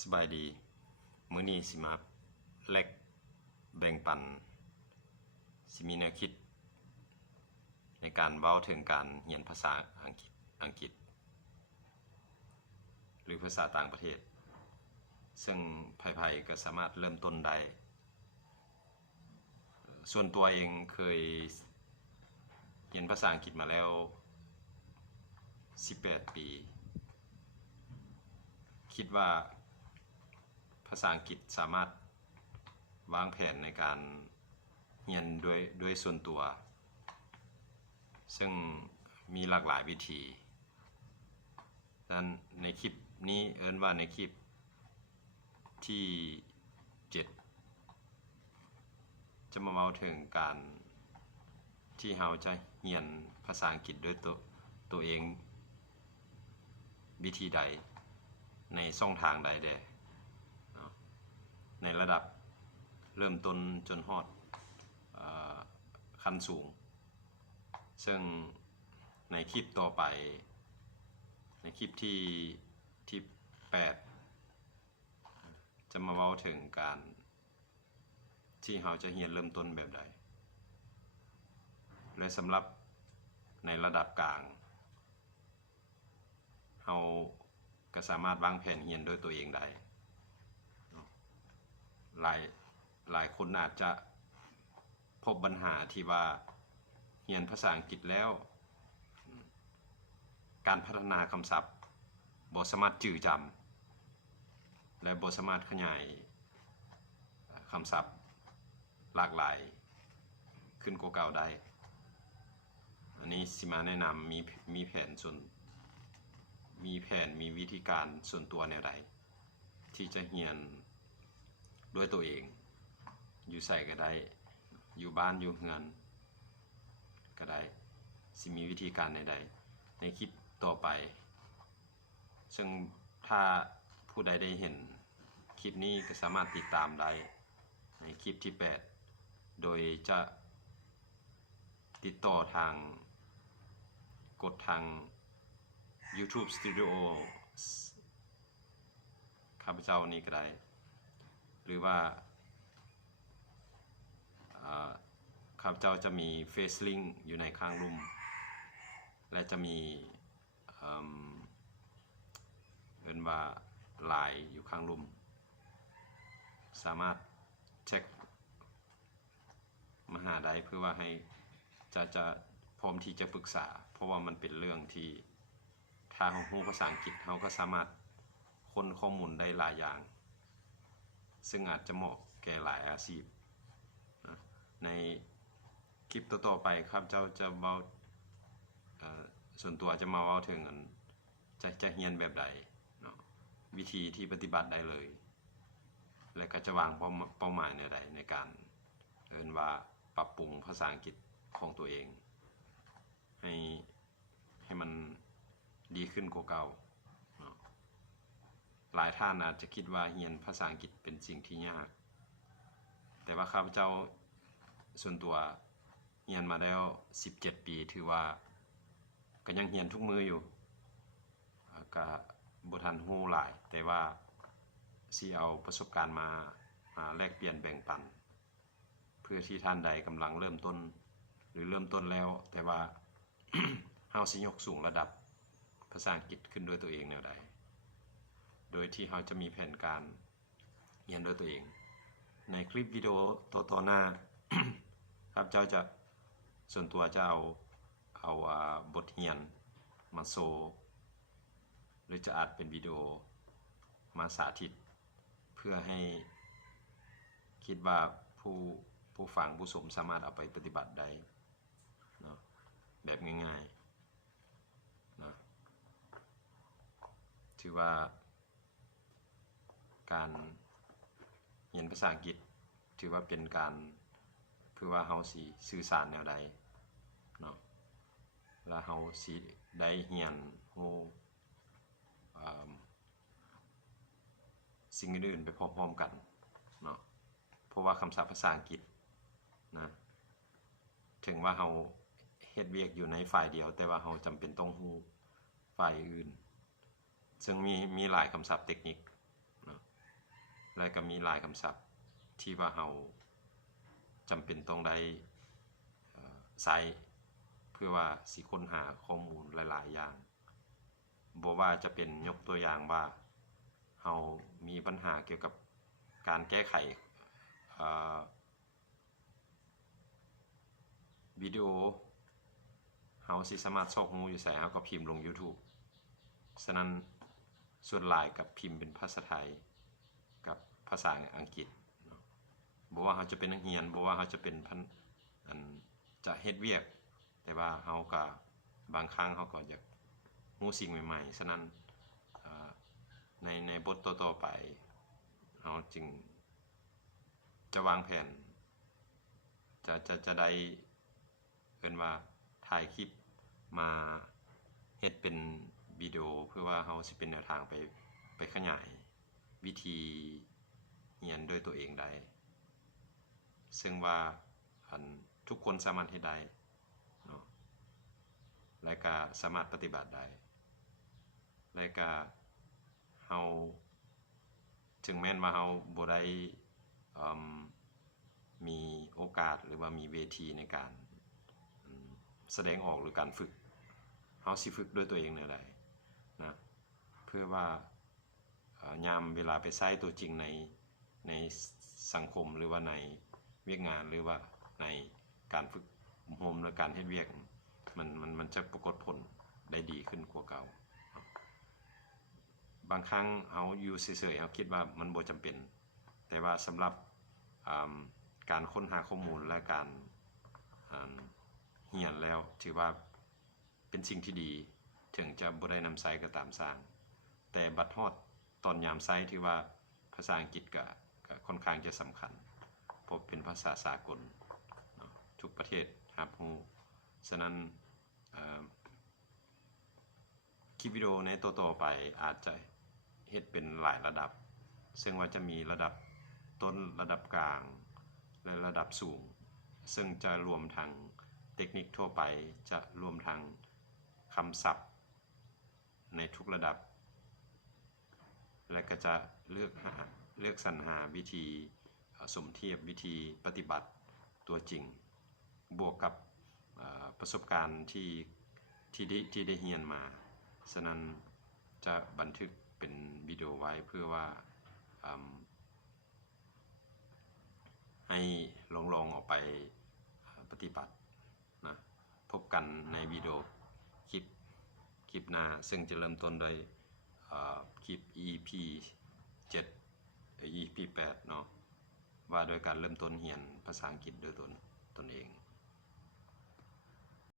สบายดี มื้อนี้สิมาแลกแบ่งปัน สิมีแนวคิด ในการเว้าถึงการเรียนภาษาอังกฤษอังกฤษ หรือภาษาต่างประเทศ ซึ่งไผๆก็สามารถเริ่มต้นได้ ส่วนตัวเองเคยเรียนภาษาอังกฤษมาแล้ว 18 ปี คิดว่า ภาษาอังกฤษสามารถวางแผนในการเรียนด้วยด้วยส่วนตัว ซึ่งมีหลากหลายวิธีดังนั้นในคลิปนี้เอิ้นว่าในคลิปที่ 7 จะมาเมาถึงการที่เราจะเรียนภาษาอังกฤษด้วยตัวตัวเอง วิธีใดในช่องทางใดแด่เนาะ ในระดับเริ่มต้นจนฮอดอขั้นสูง ซึ่งในคลิปต่อไป ในคลิปที่ที่8จะมาเว้าถึงการที่เราจะเรียนเริ่มต้นแบบใด และสำหรับในระดับกลางเราก็สามารถวางแผนเรียนด้วยตัวเองได้ หลายหลายคนอาจจะพบปัญหาที่ว่าเรียนภาษาอังกฤษแล้ว การพัฒนาคำศัพท์บ่สามารถจื่อจำและบ่สามารถขยายคำศัพท์หลากหลายขึ้นกว่าเก่าได้ อันนี้สิมาแนะนำมีมีแผนส่วนมีแผนมีวิธีการส่วนตัวแนวใดที่จะเรียน ด้วยตัวเอง อยู่ใส่ก็ได้ อยู่บ้านอยู่เฮือนก็ได้สิมีวิธีการใดๆในคลิปต่อไป ซึ่งถ้าผู้ใดได้เห็นคลิปนี้ก็สามารถติดตามได้ในคลิปที่ 8 โดยจะติดต่อทางกดทาง YouTube Studio ข้าพเจ้านี้ก็ได้ รือว่าข้าพเจ้าจะมี Face Link อยู่ในข้างลุ่ม และจะมีเอินว่าลายอยู่ข้างลุ่ม สามารถเช็คมหาได้เพื่อว่าให้จะจะพร้อมที่จะปรึกษา เพราะว่ามันเป็นเรื่องที่ถ้าเรารู้ภาษาอังกฤษเราก็สามารถค้นข้อมูลได้หลายอย่าง ซึ่งอาจจะเหมาะแก่หลายอาชีพ ในคลิปต่อๆไปครับเจ้าจะเว้าส่วนตัวจะมาเว้าถึงอันจะจะเรียนแบบใดเนาะวิธีที่ปฏิบัติได้เลย และก็จะวางเป้าเป้าหมายในใดในการเอินว่าปรับปรุงภาษาอังกฤษของตัวเอง ให้ให้มันดีขึ้นกว่าเก่า หลายท่านอาจจะคิดว่าเรียนภาษาอังกฤษเป็นสิ่งที่ยาก แต่ว่าข้าพเจ้าส่วนตัวเรียนมาแล้ว 17 ปีถือว่าก็ยังเรียนทุกมืออยู่ก็บทันฮู้หลาย แต่ว่าสิเอาประสบการณ์มามาแลกเปลี่ยนแบ่งปัน เพื่อที่ท่านใดกำลังเริ่มต้น หรือเริ่มต้นแล้ว แต่ว่าเฮาสิยกสูงระดับภาษาอังกฤษขึ้นด้วยตัวเองแนวใด โดยที่เราจะมีแผนการเรียนด้วยตัวเอง ในคลิปวิดีโอต่อต่อหน้าครับเจ้าจะส่วนตัวจะเอาเอาอาบทเรียนมาโซ หรือจะอัดเป็นวิดีโอมาสาธิต เพื่อให้คิดว่าผู้ผู้ฟังผู้ชมสามารถเอาไปปฏิบัติได้เนาะแบบง่ายๆนะถือว่า การเรียนภาษาอังกฤษ ถือว่าเป็นการเพื่อว่าเฮาสิสื่อสารแนวใดเนาะแล้วเฮาสิได้เรียนรู้สิ่งอื่นๆไปพร้อมๆกันเนาะเพราะว่าคำศัพท์ภาษาอังกฤษนะถึงว่าเฮาเฮ็ดเวียกอยู่ในฝ่ายเดียว แต่ว่าเราจำเป็นต้องรู้ฝ่ายอื่น ซึ่งมีมีหลายคำศัพท์เทคนิค และก็มีหลายคำศัพท์ที่ว่าเราจำเป็นต้องได้เอ่เพื่อว่าสิค้นหาข้อมูลหลาย ๆ อย่างบว่าจะเป็นยกตัวอย่างว่าเรามีปัญหาเกี่ยวกับการแก้ไขวิดีโอเราสิสามารถซอกงูอยู่ไสเราก็พิมพ์ลง YouTube ฉะนั้นส่วนหลายกับพิมพ์เป็นภาษาไทยกับ ภาษาอังกฤษเนาะบ่ว่าเขาจะเป็นนักเรียนบ่ว่าเขาจะเป็นพันอันจะเฮ็ดเวียก แต่ว่าเขาก็บางครั้งเขาก็อยากรู้สิ่งใหม่ๆฉะนั้นในในบทต่อๆไปเขาจึงจะวางแผน จะจะจะได้เอินว่าถ่ายคลิปมาเฮ็ดเป็นวิดีโอเพื่อว่าเราสิเป็นแนวทางไปไปขยายวิธี เรียนด้วยตัวเองได้ซึ่งว่าอันทุกคนสามารถเฮ็ดได้เนาะและก็สามารถปฏิบัติได้และก็เฮาถึงแม้นว่าเฮาบ่ได้มีโอกาสหรือว่ามีเวทีในการแสดงออกหรือการฝึกเฮาสิฝึกด้วยตัวเองนี่แหละนะเพื่อว่ายามเวลาไปใช้ตัวจริงใน ในสังคมหรือว่าในเวียกงานหรือว่าในการฝึกโฮมและการเฮ็ดเวียกมันมันมันจะปรากฏผลได้ดีขึ้นกว่าเก่า บางครั้งเอาอยู่เฉยๆเอาคิดว่ามันบ่จำเป็น แต่ว่าสำหรับการค้นหาข้อมูลและการเรียนแล้วถือว่าเป็นสิ่งที่ดีถึงจะบ่ได้นำใช้ก็ตามสร้าง แต่บัดฮอดตอนยามไซที่ว่าภาษาอังกฤษก็ก็ ค่อนข้างจะสำคัญเพราะเป็นภาษาสากลทุกประเทศรับรู้ฉะนั้นคลิปวิดีโอในตัวต่อไปอาจจะเฮ็ดเป็นหลายระดับ ซึ่งว่าจะมีระดับต้นระดับกลาง และระดับสูง ซึ่งจะรวมทั้งเทคนิคทั่วไปจะรวมทั้งคำศัพท์ ในทุกระดับ และก็จะเลือกหา เลือกสรรหาวิธีสมเทียบวิธีปฏิบัติตัวจริง บวกกับประสบการณ์ที่ที่ได้ที่ได้เรียนมา ฉะนั้นจะบันทึกเป็นวิดีโอไว้เพื่อว่าให้ลองลองออกไปปฏิบัตินะพบกันในวิดีโอคลิปคลิปหน้า ซึ่งจะเริ่มต้นโดยคลิป EP 7เอ่อ EP 8เนาะว่าโดยการเริ่มต้นเรียนภาษาอังกฤษโดยตนตนเอง